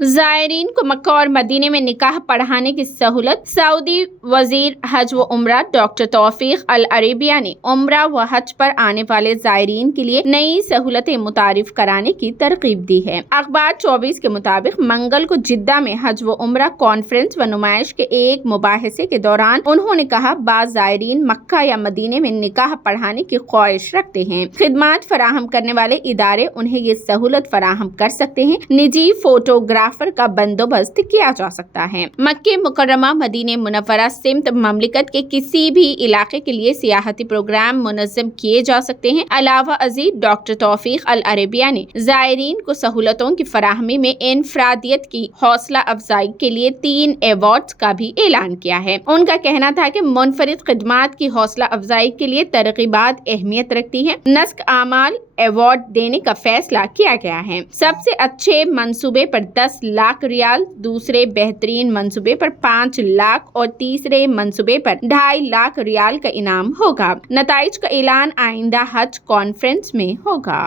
زائرین کو مکہ اور مدینے میں نکاح پڑھانے کی سہولت۔ سعودی وزیر حج و عمرہ ڈاکٹر توفیق العربیہ نے عمرہ و حج پر آنے والے زائرین کے لیے نئی سہولتیں متعارف کرانے کی ترغیب دی ہے۔ اخبار 24 کے مطابق منگل کو جدہ میں حج و عمرہ کانفرنس و نمائش کے ایک مباحثے کے دوران انہوں نے کہا، بعض زائرین مکہ یا مدینے میں نکاح پڑھانے کی خواہش رکھتے ہیں۔ خدمات فراہم کرنے والے ادارے انہیں یہ سہولت فراہم کر سکتے ہیں۔ نجی فوٹوگرافر کا بندوبست کیا جا سکتا ہے۔ مکہ مکرمہ، مدینہ منورہ سمت مملکت کے کسی بھی علاقے کے لیے سیاحتی پروگرام منظم کیے جا سکتے ہیں۔ علاوہ ازیں ڈاکٹر توفیق العربیہ نے زائرین کو سہولتوں کی فراہمی میں انفرادیت کی حوصلہ افزائی کے لیے 3 ایوارڈز کا بھی اعلان کیا ہے۔ ان کا کہنا تھا کہ منفرد خدمات کی حوصلہ افزائی کے لیے ترغیبات اہمیت رکھتی ہیں۔ نسک اعمال ایوارڈ دینے کا فیصلہ کیا گیا ہے۔ سب سے اچھے منصوبے پر 10 لاکھ ریال، دوسرے بہترین منصوبے پر 5 لاکھ اور تیسرے منصوبے پر 2.5 لاکھ ریال کا انعام ہوگا۔ نتائج کا اعلان آئندہ حج کانفرنس میں ہوگا۔